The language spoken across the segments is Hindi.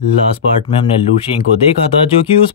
लास्ट पार्ट में हमने लूशियन को देखा था जो कि उस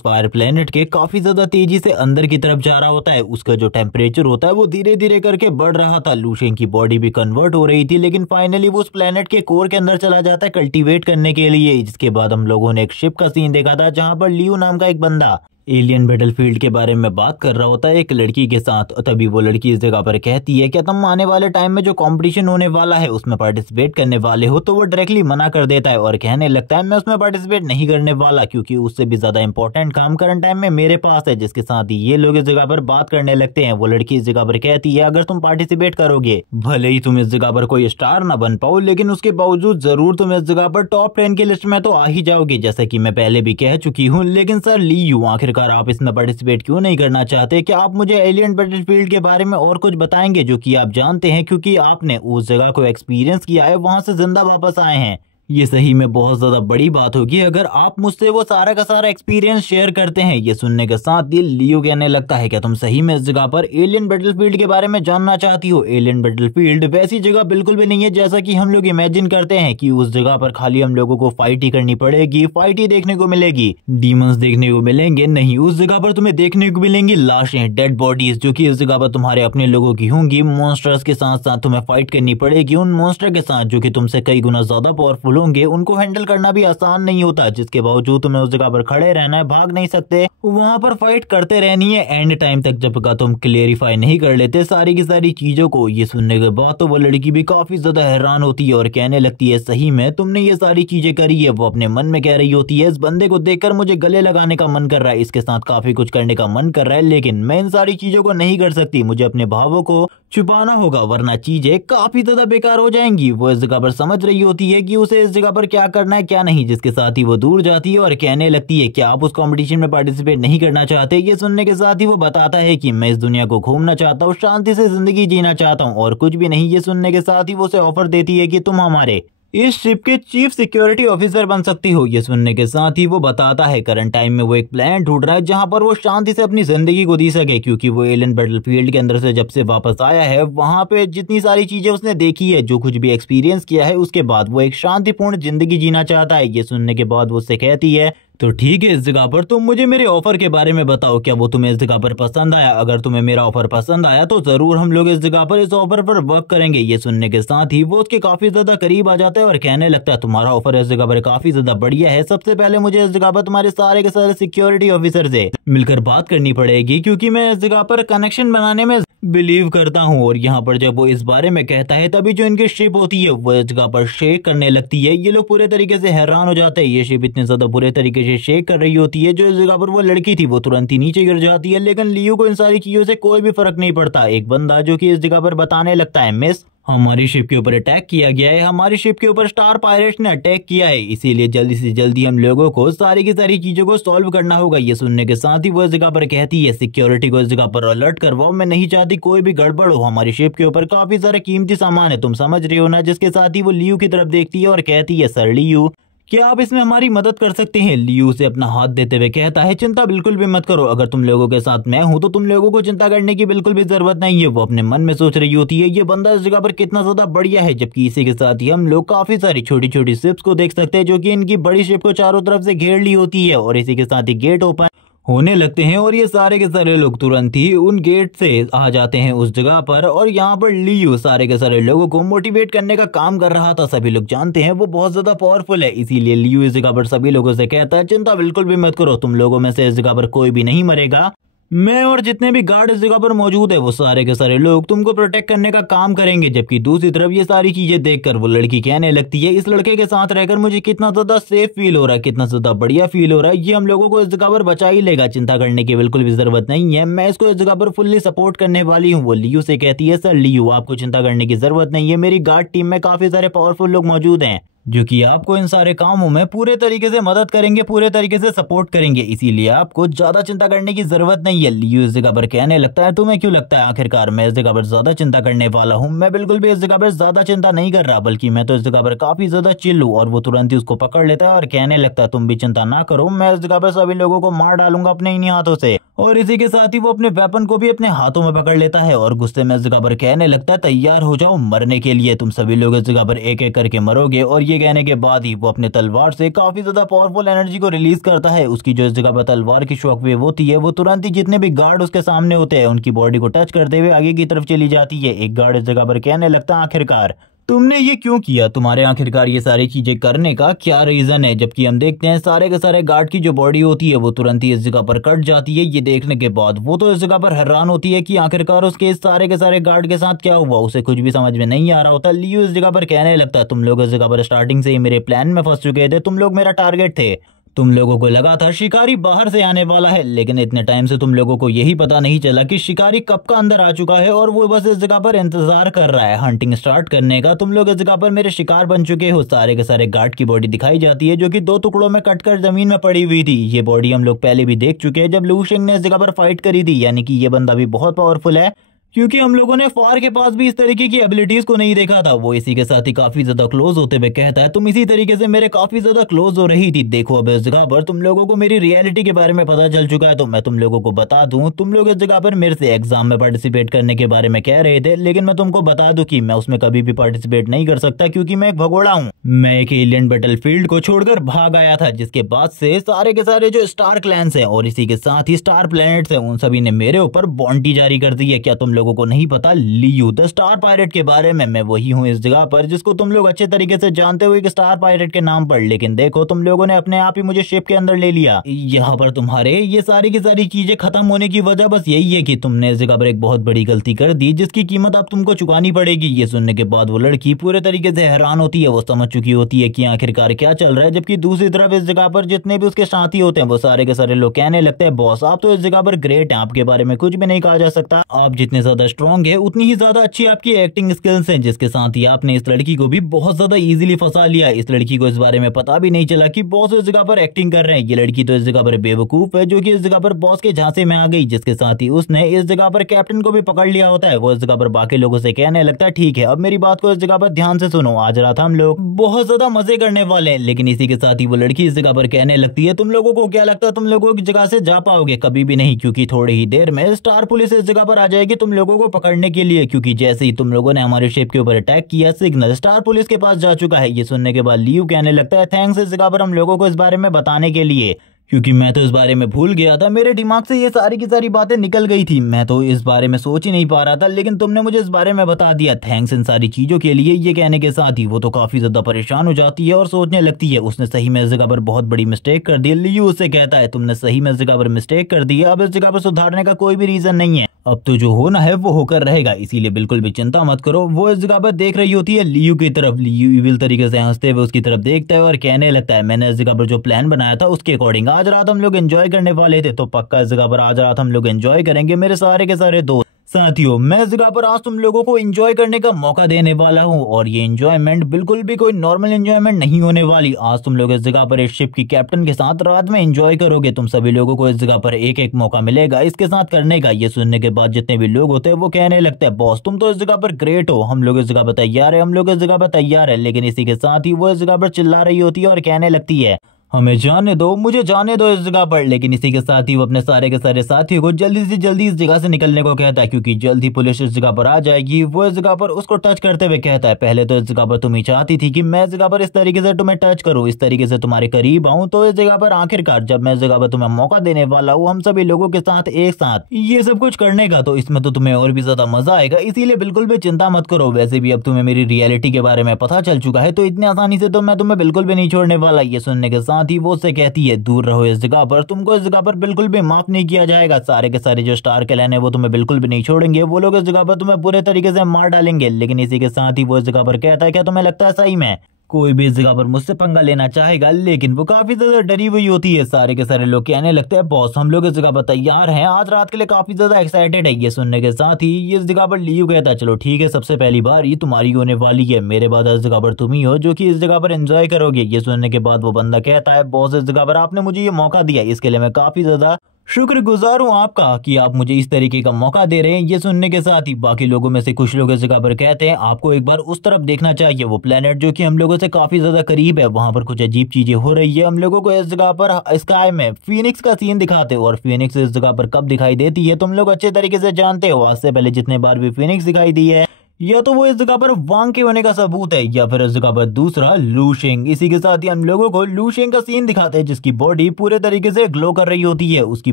फायर प्लेनेट के काफी ज्यादा तेजी से अंदर की तरफ जा रहा होता है। उसका जो टेम्परेचर होता है वो धीरे धीरे करके बढ़ रहा था। लूशियन की बॉडी भी कन्वर्ट हो रही थी, लेकिन फाइनली वो उस प्लेनेट के कोर के अंदर चला जाता है कल्टीवेट करने के लिए। जिसके बाद हम लोगों ने एक शिप का सीन देखा था जहाँ पर लियो नाम का एक बंदा एलियन बैटलफील्ड के बारे में बात कर रहा होता है एक लड़की के साथ। तभी वो लड़की इस जगह पर कहती है क्या तुम आने वाले टाइम में जो कंपटीशन होने वाला है उसमें पार्टिसिपेट करने वाले हो। तो वो डायरेक्टली मना कर देता है और कहने लगता है मैं उसमें पार्टिसिपेट नहीं करने वाला, क्योंकि उससे भी ज्यादा इंपॉर्टेंट काम करंट टाइम में मेरे पास है। जिसके साथ ही ये लोग इस जगह पर बात करने लगते हैं। वो लड़की इस जगह पर कहती है अगर तुम पार्टिसिपेट करोगे, भले ही तुम इस जगह पर कोई स्टार ना बन पाओ, लेकिन उसके बावजूद जरूर तुम इस जगह पर टॉप 10 की लिस्ट में तो आ ही जाओगे, जैसा कि मैं पहले भी कह चुकी हूँ। लेकिन सर लियो, आखिरकार आप इसमें पार्टिसिपेट क्यों नहीं करना चाहते? क्या आप मुझे एलियन बैटलफील्ड के बारे में और कुछ बताएंगे जो कि आप जानते हैं, क्योंकि आपने उस जगह को एक्सपीरियंस किया है, वहां से जिंदा वापस आए हैं। ये सही में बहुत ज्यादा बड़ी बात होगी अगर आप मुझसे वो सारा का सारा एक्सपीरियंस शेयर करते हैं। ये सुनने के साथ ही लियो कहने लगता है क्या तुम सही में इस जगह पर एलियन बैटलफील्ड के बारे में जानना चाहती हो? एलियन बैटलफील्ड वैसी जगह बिल्कुल भी नहीं है जैसा कि हम लोग इमेजिन करते हैं कि उस जगह पर खाली हम लोगों को फाइट ही करनी पड़ेगी, फाइट ही देखने को मिलेगी, डीमंस देखने को मिलेंगे। नहीं, उस जगह पर तुम्हें देखने को मिलेंगी लाशें, डेड बॉडीज, जो कि इस जगह पर तुम्हारे अपने लोगों की होंगी। मॉन्स्टर्स के साथ साथ तुम्हें फाइट करनी पड़ेगी उन मॉन्स्टर के साथ जो कि तुमसे कई गुना ज्यादा पावरफुल होंगे। उनको हैंडल करना भी आसान नहीं होता, जिसके बावजूद तुम्हें उस जगह पर खड़े रहना है, भाग नहीं सकते, वहां पर फाइट करते रहनी है एंड टाइम तक, जब तक तुम क्लियरिफाई नहीं कर लेते सारी की सारी चीजों को। ये सुनने के बाद तो वो लड़की भी काफी ज्यादा हैरान होती है और कहने लगती है सही में तुमने ये सारी चीजें करी है। वो अपने मन में कह रही होती है इस बंदे को देखकर मुझे गले लगाने का मन कर रहा है, इसके साथ काफी कुछ करने का मन कर रहा है, लेकिन मैं इन सारी चीजों को नहीं कर सकती। मुझे अपने भावों को छुपाना होगा वरना चीजें काफी ज्यादा बेकार हो जाएंगी। वो इस जगह पर समझ रही होती है कि उसे इस जगह पर क्या करना है क्या नहीं। जिसके साथ ही वो दूर जाती है और कहने लगती है क्या आप उस कंपटीशन में पार्टिसिपेट नहीं करना चाहते? ये सुनने के साथ ही वो बताता है कि मैं इस दुनिया को घूमना चाहता हूँ, शांति से जिंदगी जीना चाहता हूँ और कुछ भी नहीं। ये सुनने के साथ ही वो उसे ऑफर देती है कि तुम हमारे इस शिप के चीफ सिक्योरिटी ऑफिसर बन सकती हो। ये सुनने के साथ ही वो बताता है करंट टाइम में वो एक प्लान ढूंढ रहा है जहां पर वो शांति से अपनी जिंदगी को जी सके, क्योंकि वो एलियन बैटलफील्ड के अंदर से जब से वापस आया है वहां पे जितनी सारी चीजें उसने देखी है, जो कुछ भी एक्सपीरियंस किया है, उसके बाद वो एक शांतिपूर्ण जिंदगी जीना चाहता है। ये सुनने के बाद वो उससे कहती है तो ठीक है, इस जगह पर तुम मुझे मेरे ऑफर के बारे में बताओ, क्या वो तुम्हें इस जगह पर पसंद आया? अगर तुम्हें मेरा ऑफर पसंद आया तो जरूर हम लोग इस जगह पर इस ऑफर पर वर्क करेंगे। ये सुनने के साथ ही वो उसके काफी ज्यादा करीब आ जाता है और कहने लगता है तुम्हारा ऑफर इस जगह पर काफी ज्यादा बढ़िया है। सबसे पहले मुझे इस जगह पर तुम्हारे सारे के सारे सिक्योरिटी ऑफिसर से मिलकर बात करनी पड़ेगी, क्योंकि मैं इस जगह पर कनेक्शन बनाने में बिलीव करता हूँ। और यहाँ पर जब वो इस बारे में कहता है तभी जो इनकी शिप होती है वो इस जगह पर शेक करने लगती है। ये लोग पूरे तरीके से हैरान हो जाते हैं, ये शिप इतने ज्यादा बुरे तरीके से शेक कर रही होती है। जो इस जगह पर वो लड़की थी वो तुरंत ही नीचे गिर जाती है, लेकिन लियो को इन सारी चीजों से कोई भी फर्क नहीं पड़ता। एक बंदा जो कि इस जगह पर बताने लगता है मिस, हमारी शिप के ऊपर अटैक किया गया है, हमारी शिप के ऊपर स्टार पायरेट्स ने अटैक किया है, इसीलिए जल्दी से जल्दी हम लोगों को सारी की सारी चीजों को सॉल्व करना होगा। ये सुनने के साथ ही वो इस जगह पर कहती है सिक्योरिटी को इस जगह पर अलर्ट करवाओ, मैं नहीं चाहती कोई भी गड़बड़ हो, हमारी शिप के ऊपर काफी सारे कीमती सामान है, तुम समझ रही हो ना। जिसके साथ ही वो लियो की तरफ देखती है और कहती है सर लियो, क्या आप इसमें हमारी मदद कर सकते हैं? लियो से अपना हाथ देते हुए कहता है चिंता बिल्कुल भी मत करो, अगर तुम लोगों के साथ मैं हूं तो तुम लोगों को चिंता करने की बिल्कुल भी जरूरत नहीं है। वो अपने मन में सोच रही होती है ये बंदा इस जगह पर कितना ज्यादा बढ़िया है, जबकि इसी के साथ ही हम लोग काफी सारी छोटी छोटी शिप्स को देख सकते हैं जो कि इनकी बड़ी शिप को चारों तरफ से घेर ली होती है। और इसी के साथ ही गेट ओपन होने लगते हैं और ये सारे के सारे लोग तुरंत ही उन गेट से आ जाते हैं उस जगह पर। और यहाँ पर लियो सारे के सारे लोगों को मोटिवेट करने का काम कर रहा था। सभी लोग जानते हैं वो बहुत ज्यादा पावरफुल है, इसीलिए लियो इस जगह पर सभी लोगों से कहता है चिंता बिल्कुल भी मत करो, तुम लोगों में से इस जगह पर कोई भी नहीं मरेगा, मैं और जितने भी गार्ड इस जगह पर मौजूद है वो सारे के सारे लोग तुमको प्रोटेक्ट करने का काम करेंगे। जबकि दूसरी तरफ ये सारी चीजें देखकर वो लड़की कहने लगती है इस लड़के के साथ रहकर मुझे कितना ज्यादा सेफ फील हो रहा है, कितना ज्यादा बढ़िया फील हो रहा है, ये हम लोगों को इस जगह पर बचा ही लेगा, चिंता करने की बिल्कुल भी जरूरत नहीं है, मैं इसको इस जगह पर फुल्ली सपोर्ट करने वाली हूँ। वो लियो से कहती है सर लियो आपको चिंता करने की जरूरत नहीं है, मेरी गार्ड टीम में काफी सारे पावरफुल लोग मौजूद हैं जो कि आपको इन सारे कामों में पूरे तरीके से मदद करेंगे, पूरे तरीके से सपोर्ट करेंगे, इसीलिए आपको ज्यादा चिंता करने की जरूरत नहीं है। लियो इस जगह पर कहने लगता है तुम्हें क्यों लगता है आखिरकार मैं इस जगह पर ज्यादा चिंता करने वाला हूँ? मैं बिल्कुल भी इस जगह पर ज्यादा चिंता नहीं कर रहा, बल्कि मैं तो इस जगह पर काफी ज्यादा चिल हूँ। और वो तुरंत ही उसको पकड़ लेता है और कहने लगता है तुम भी चिंता ना करो, मैं इस जगह पर सभी लोगों को मार डालूंगा अपने इन्हीं हाथों से। और इसी के साथ ही वो अपने वेपन को भी अपने हाथों में पकड़ लेता है और गुस्से में इस जगह पर कहने लगता है तैयार हो जाओ मरने के लिए, तुम सभी लोग इस जगह पर एक एक करके मरोगे। और ये कहने के बाद ही वो अपने तलवार से काफी ज्यादा पावरफुल एनर्जी को रिलीज करता है। उसकी जो इस जगह पर तलवार की शॉकवेव होती है वो तुरंत ही जितने भी गार्ड उसके सामने होते हैं उनकी बॉडी को टच करते हुए आगे की तरफ चली जाती है। एक गार्ड इस जगह पर कहने लगता है आखिरकार तुमने ये क्यों किया, तुम्हारे आखिरकार ये सारी चीजें करने का क्या रीजन है। जबकि हम देखते हैं सारे के सारे गार्ड की जो बॉडी होती है वो तुरंत ही इस जगह पर कट जाती है। ये देखने के बाद वो तो इस जगह पर हैरान होती है कि आखिरकार उसके इस सारे के सारे गार्ड के साथ क्या हुआ, उसे कुछ भी समझ में नहीं आ रहा होता। लियो इस जगह पर कहने लगता है तुम लोग इस जगह पर स्टार्टिंग से ही मेरे प्लान में फंस चुके थे, तुम लोग मेरा टारगेट थे, तुम लोगों को लगा था शिकारी बाहर से आने वाला है, लेकिन इतने टाइम से तुम लोगों को यही पता नहीं चला कि शिकारी कब का अंदर आ चुका है और वो बस इस जगह पर इंतजार कर रहा है हंटिंग स्टार्ट करने का। तुम लोग इस जगह पर मेरे शिकार बन चुके हो। सारे के सारे गार्ड की बॉडी दिखाई जाती है जो कि 2 टुकड़ों में कटकर जमीन में पड़ी हुई थी। ये बॉडी हम लोग पहले भी देख चुके हैं जब लू शेंग ने इस जगह पर फाइट करी थी, यानी कि ये बंदा भी बहुत पावरफुल है क्योंकि हम लोगों ने फार के पास भी इस तरीके की एबिलिटीज को नहीं देखा था। वो इसी के साथ ही काफी ज्यादा क्लोज होते हुए कहता है तुम इसी तरीके से मेरे काफी ज्यादा क्लोज हो रही थी। देखो अब इस जगह पर तुम लोगों को मेरी रियलिटी के बारे में पता चल चुका है, तो मैं तुम लोगों को बता दूं। तुम लोग इस जगह पर मेरे से एग्जाम में पार्टिसिपेट करने के बारे में कह रहे थे, लेकिन मैं तुमको बता दूं कि मैं उसमें कभी भी पार्टिसिपेट नहीं कर सकता क्योंकि मैं एक भगोड़ा हूँ। मैं एक एलियन बैटलफील्ड को छोड़कर भाग आया था, जिसके बाद से सारे के सारे जो स्टार क्लैंस हैं और इसी के साथ ही स्टार प्लैनेट्स हैं उन सभी ने मेरे ऊपर बॉन्टी जारी कर दी है। क्या तुम लोगों को नहीं पता लियू द स्टार पायरेट के बारे में? मैं वही हूँ इस जगह पर जिसको तुम लोग अच्छे तरीके से जानते हो एक स्टार पायरेट के नाम पर, लेकिन देखो तुम लोगों ने अपने आप ही मुझे शिप के अंदर ले लिया। यहाँ पर तुम्हारे ये सारी की सारी चीजें खत्म होने की वजह बस यही है कि तुमने इस जगह पर एक बहुत बड़ी गलती कर दी जिसकी कीमत अब तुमको चुकानी पड़ेगी। ये सुनने के बाद वो लड़की पूरे तरीके से हैरान होती है। वो समझ चुकी होती है कि आखिरकार क्या चल रहा है, जबकि दूसरी तरफ इस जगह पर जितने भी उसके साथी होते हैं वो सारे के सारे लोग कहने लगते हैं बॉस आप तो इस जगह पर ग्रेट हैं, आपके बारे में कुछ भी नहीं कहा जा सकता, आप जितने ज्यादा स्ट्रॉन्ग है उतनी ही ज्यादा अच्छी आपकी एक्टिंग स्किल्स हैं। जिसके साथ ही आपने इस लड़की को भी बहुत ज्यादा इजीली फंसा लिया। इस लड़की को इस बारे में पता भी नहीं चला कि बॉस इस जगह पर एक्टिंग कर रहे हैं। ये लड़की तो इस जगह पर बेवकूफ है जो कि इस जगह पर बॉस के झांसे में आ गई। जिसके साथ ही उसने इस जगह पर कैप्टन को भी पकड़ लिया होता है। वो इस जगह पर बाकी लोगों से कहने लगता है ठीक है अब मेरी बात को इस जगह पर ध्यान से सुनो, आज रात हम लोग बहुत ज्यादा मजे करने वाले हैं। लेकिन इसी के साथ ही वो लड़की इस जगह पर कहने लगती है तुम लोगों को क्या लगता है तुम लोगों की जगह से जा पाओगे? कभी भी नहीं, क्योंकि थोड़ी ही देर में स्टार पुलिस इस जगह पर आ जाएगी तुम लोगों को पकड़ने के लिए, क्योंकि जैसे ही तुम लोगों ने हमारे शिप के ऊपर अटैक किया सिग्नल स्टार पुलिस के पास जा चुका है। ये सुनने के बाद लियू कहने लगता है थैंक्स इस जगह पर हम लोगों को इस बारे में बताने के लिए, क्योंकि मैं तो इस बारे में भूल गया था, मेरे दिमाग से ये सारी की सारी बातें निकल गई थी, मैं तो इस बारे में सोच ही नहीं पा रहा था, लेकिन तुमने मुझे इस बारे में बता दिया, थैंक्स इन सारी चीजों के लिए। ये कहने के साथ ही वो तो काफी ज्यादा परेशान हो जाती है और सोचने लगती है उसने सही में इस जगह पर बहुत बड़ी मिस्टेक कर दी। लियू उससे कहता है तुमने सही में इस जगह पर मिस्टेक कर दी है, अब इस जगह पर सुधारने का कोई भी रीजन नहीं है, अब तो जो होना है वो होकर रहेगा, इसीलिए बिल्कुल भी चिंता मत करो। वो इस जगह पर देख रही होती है लियू की तरफ। लियू इविल तरीके से हंसते हुए उसकी तरफ देखता है और कहने लगता है मैंने इस जगह पर जो प्लान बनाया था उसके अकॉर्डिंग आज रात हम लोग एंजॉय करने वाले थे, तो पक्का इस जगह पर आज रात हम लोग एंजॉय करेंगे मेरे सारे के सारे दोस्त। साथियों मैं इस जगह पर आज तुम लोगों को एंजॉय करने का मौका देने वाला हूं और ये एंजॉयमेंट बिल्कुल भी कोई नॉर्मल एंजॉयमेंट नहीं होने वाली। आज तुम लोग इस जगह पर इस शिप की कैप्टन के साथ रात में एंजॉय करोगे। तुम सभी लोगों को इस जगह पर एक एक मौका मिलेगा इसके साथ करने का। ये सुनने के बाद जितने भी लोग होते हैं वो कहने लगते हैं बॉस तुम तो इस जगह पर ग्रेट हो, हम लोग इस जगह पर तैयार है, हम लोग इस जगह पर तैयार है। लेकिन इसी के साथ ही वो इस जगह पर चिल्ला रही होती है और कहने लगती है हमें जाने दो, मुझे जाने दो इस जगह पर। लेकिन इसी के साथ ही वो अपने सारे के सारे साथियों को जल्दी से जल्दी इस जगह से निकलने को कहता है, क्योंकि जल्द ही पुलिस इस जगह पर आ जाएगी। वो इस जगह पर उसको टच करते हुए कहता है पहले तो इस जगह पर तुम ही चाहती थी कि मैं इस जगह पर इस तरीके से तुम्हें टच करूं, इस तरीके से तुम्हारे करीब आऊं, तो इस जगह पर आखिरकार जब मैं इस जगह पर तुम्हें मौका देने वाला हूँ हम सभी लोगों के साथ एक साथ ये सब कुछ करने का, तो इसमें तो तुम्हें और भी ज्यादा मजा आएगा, इसीलिए बिल्कुल भी चिंता मत करो। वैसे भी अब तुम्हें मेरी रियलिटी के बारे में पता चल चुका है, तो इतनी आसानी से तो मैं तुम्हें बिल्कुल भी नहीं छोड़ने वाला। ये सुनने के साथ ही वो उससे कहती है दूर रहो इस जगह पर, तुमको इस जगह पर बिल्कुल भी माफ नहीं किया जाएगा। सारे के सारे जो स्टार क्लैन है वो तुम्हें बिल्कुल भी नहीं छोड़ेंगे, वो लोग इस जगह पर तुम्हें पूरे तरीके से मार डालेंगे। लेकिन इसी के साथ ही वो इस जगह पर कहता है क्या तुम्हें लगता है सही में कोई भी इस जगह पर मुझसे पंगा लेना चाहेगा? लेकिन वो काफी ज्यादा डरी हुई होती है। सारे के सारे लोग कहने लगते हैं बॉस हम लोग इस जगह पर तैयार हैं, आज रात के लिए काफी ज्यादा एक्साइटेड है। ये सुनने के साथ ही इस जगह पर लियू कहता है चलो ठीक है, सबसे पहली बार ये तुम्हारी होने वाली है, मेरे बाद इस जगह पर तुम ही हो जो कि इस जगह पर एंजॉय करोगे। ये सुनने के बाद वो बंदा कहता है बॉस इस जगह पर आपने मुझे ये मौका दिया, इसके लिए मैं काफी ज्यादा शुक्रगुजार हूँ आपका कि आप मुझे इस तरीके का मौका दे रहे हैं। ये सुनने के साथ ही बाकी लोगों में से कुछ लोग इस जगह पर कहते हैं आपको एक बार उस तरफ देखना चाहिए, वो प्लेनेट जो कि हम लोगों से काफी ज्यादा करीब है, वहां पर कुछ अजीब चीजें हो रही है। हम लोगों को इस जगह पर स्काई में फीनिक्स का सीन दिखाते हो, और फीनिक्स इस जगह पर कब दिखाई देती है तुम लोग अच्छे तरीके से जानते हो। आज से पहले जितने बार भी फीनिक्स दिखाई दी है, या तो वो इस जगह पर वांग के होने का सबूत है, या फिर इस जगह पर दूसरा लूशिंग। इसी के साथ ही हम लोगों को लूशिंग का सीन दिखाते हैं जिसकी बॉडी पूरे तरीके से ग्लो कर रही होती है। उसकी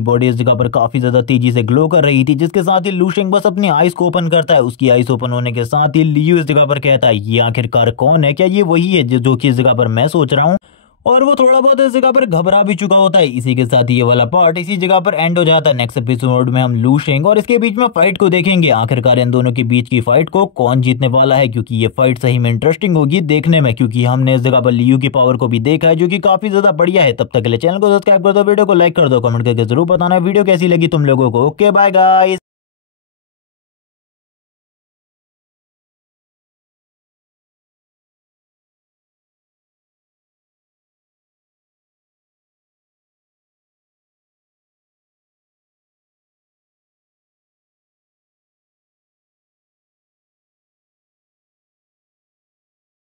बॉडी इस जगह पर काफी ज्यादा तेजी से ग्लो कर रही थी, जिसके साथ ही लूशिंग बस अपनी आइस को ओपन करता है। उसकी आइस ओपन होने के साथ ही लियू इस जगह पर कहता है ये आखिरकार कौन है, क्या ये वही है जो कि इस जगह पर मैं सोच रहा हूँ। और वो थोड़ा बहुत इस जगह पर घबरा भी चुका होता है। इसी के साथ ये वाला पार्ट इसी जगह पर एंड हो जाता है। नेक्स्ट एपिसोड में हम लूशिंग और इसके बीच में फाइट को देखेंगे। आखिरकार इन दोनों के बीच की फाइट को कौन जीतने वाला है, क्योंकि ये फाइट सही में इंटरेस्टिंग होगी देखने में, क्योंकि हमने इस जगह पर लियू की पावर को भी देखा है जो कि काफी ज्यादा बढ़िया है। तब तक के लिए चैनल को सब्सक्राइब कर दो, वीडियो को लाइक कर दो, कमेंट करके जरूर बताना वीडियो कैसी लगी तुम लोगों को। Okay bye guys.